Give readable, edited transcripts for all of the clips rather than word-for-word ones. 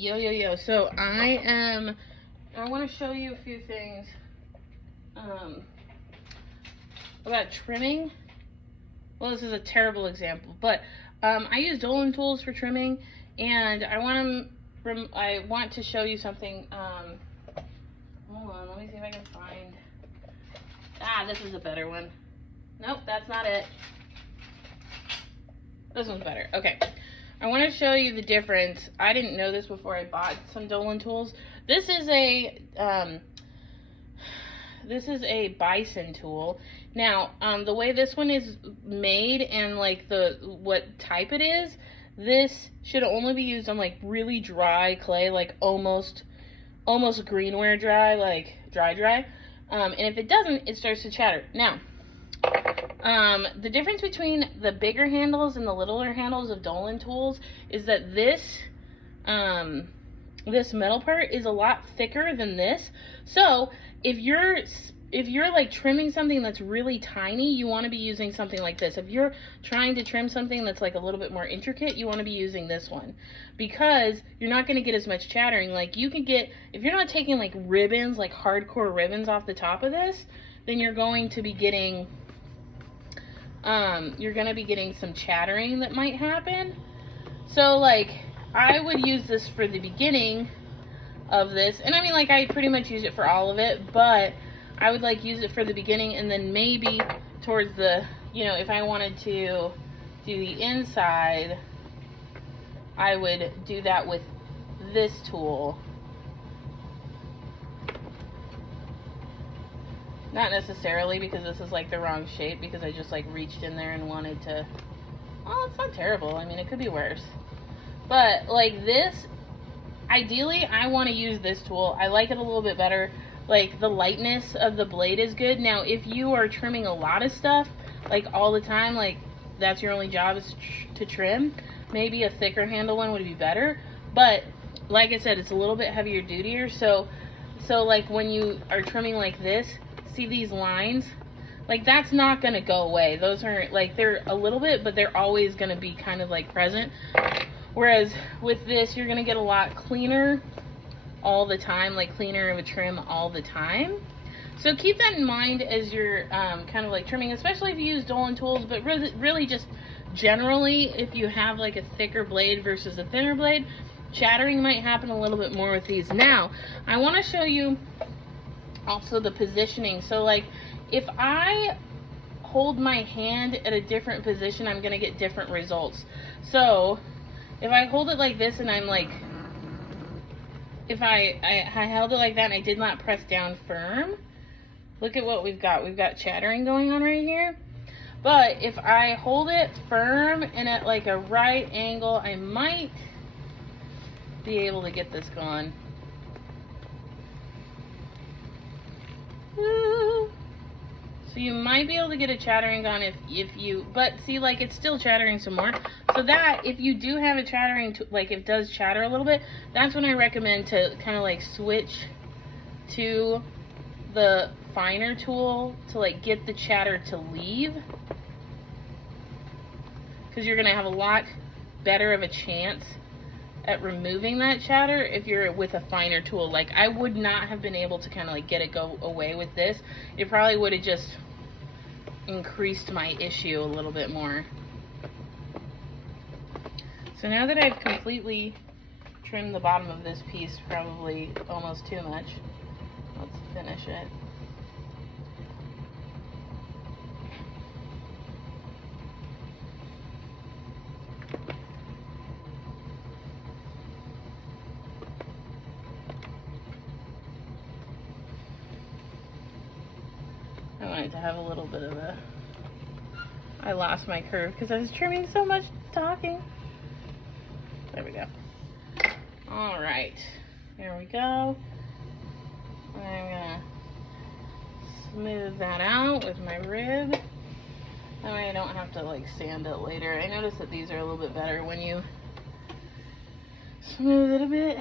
Yo. So I want to show you a few things about trimming. Well, this is a terrible example, but I use Dolan tools for trimming, and I want to show you something. Hold on, let me see if I can find. This is a better one. Nope, that's not it. This one's better. Okay. I want to show you the difference. I didn't know this before I bought some Dolan tools. This is a bison tool. Now, the way this one is made and like what type it is, this should only be used on like really dry clay, like almost greenware dry, like dry. And if it doesn't, it starts to chatter. Now, the difference between the bigger handles and the littler handles of Dolan tools is that this metal part is a lot thicker than this. So if you're like trimming something that's really tiny, you want to be using something like this. If you're trying to trim something that's like a little bit more intricate, you want to be using this one, because you're not going to get as much chattering. Like you can get, if you're not taking like ribbons, like hardcore ribbons off the top of this, then you're going to be getting some chattering that might happen. So like I would use this for the beginning of this, and I mean, like, I pretty much use it for all of it, but I would like use it for the beginning, and then maybe towards the, if I wanted to do the inside, I would do that with this tool. Not necessarily because this is like the wrong shape, because I just like reached in there and wanted to, well, it's not terrible. I mean, it could be worse. But like this, ideally, I want to use this tool. I like it a little bit better. Like the lightness of the blade is good. Now, if you are trimming a lot of stuff, like all the time, like that's your only job is to trim, maybe a thicker handle one would be better. But like I said, it's a little bit heavier dutier. So like when you are trimming like this, see these lines? Like that's not gonna go away. Those aren't, like, they're a little bit, but they're always gonna be kind of like present. Whereas with this, you're gonna get a lot cleaner all the time, like cleaner of a trim all the time. So keep that in mind as you're kind of like trimming, especially if you use Dolan tools, but really just generally, if you have like a thicker blade versus a thinner blade, chattering might happen a little bit more with these. Now, I want to show you also the positioning. So like if I hold my hand at a different position, I'm going to get different results. So if I hold it like this and I'm like, if I held it like that and I did not press down firm, look at what we've got. We've got chattering going on right here. But if I hold it firm and at like a right angle, I might be able to get this going. So you might be able to get a chattering on if you, but see, like, it's still chattering some more. So that, if you do have a chattering, like, it does chatter a little bit, that's when I recommend to kind of like switch to the finer tool to like get the chatter to leave, because you're gonna have a lot better of a chance at removing that chatter if you're with a finer tool. Like, I would not have been able to kind of like get it go away with this. It probably would have just increased my issue a little bit more. So now that I've completely trimmed the bottom of this piece, probably almost too much, let's finish it. I wanted to have a little bit of a, I lost my curve because I was trimming so much talking. There we go. All right, here we go. I'm gonna smooth that out with my rib. That way I don't have to like sand it later. I noticed that these are a little bit better when you smooth it a bit.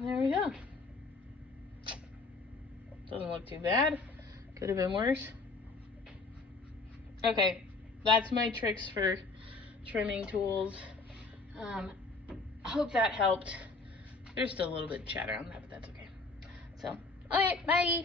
There we go. Doesn't look too bad. Could have been worse. Okay, that's my tricks for trimming tools. Hope that helped. There's still a little bit of chatter on that, but that's okay. So, okay, bye.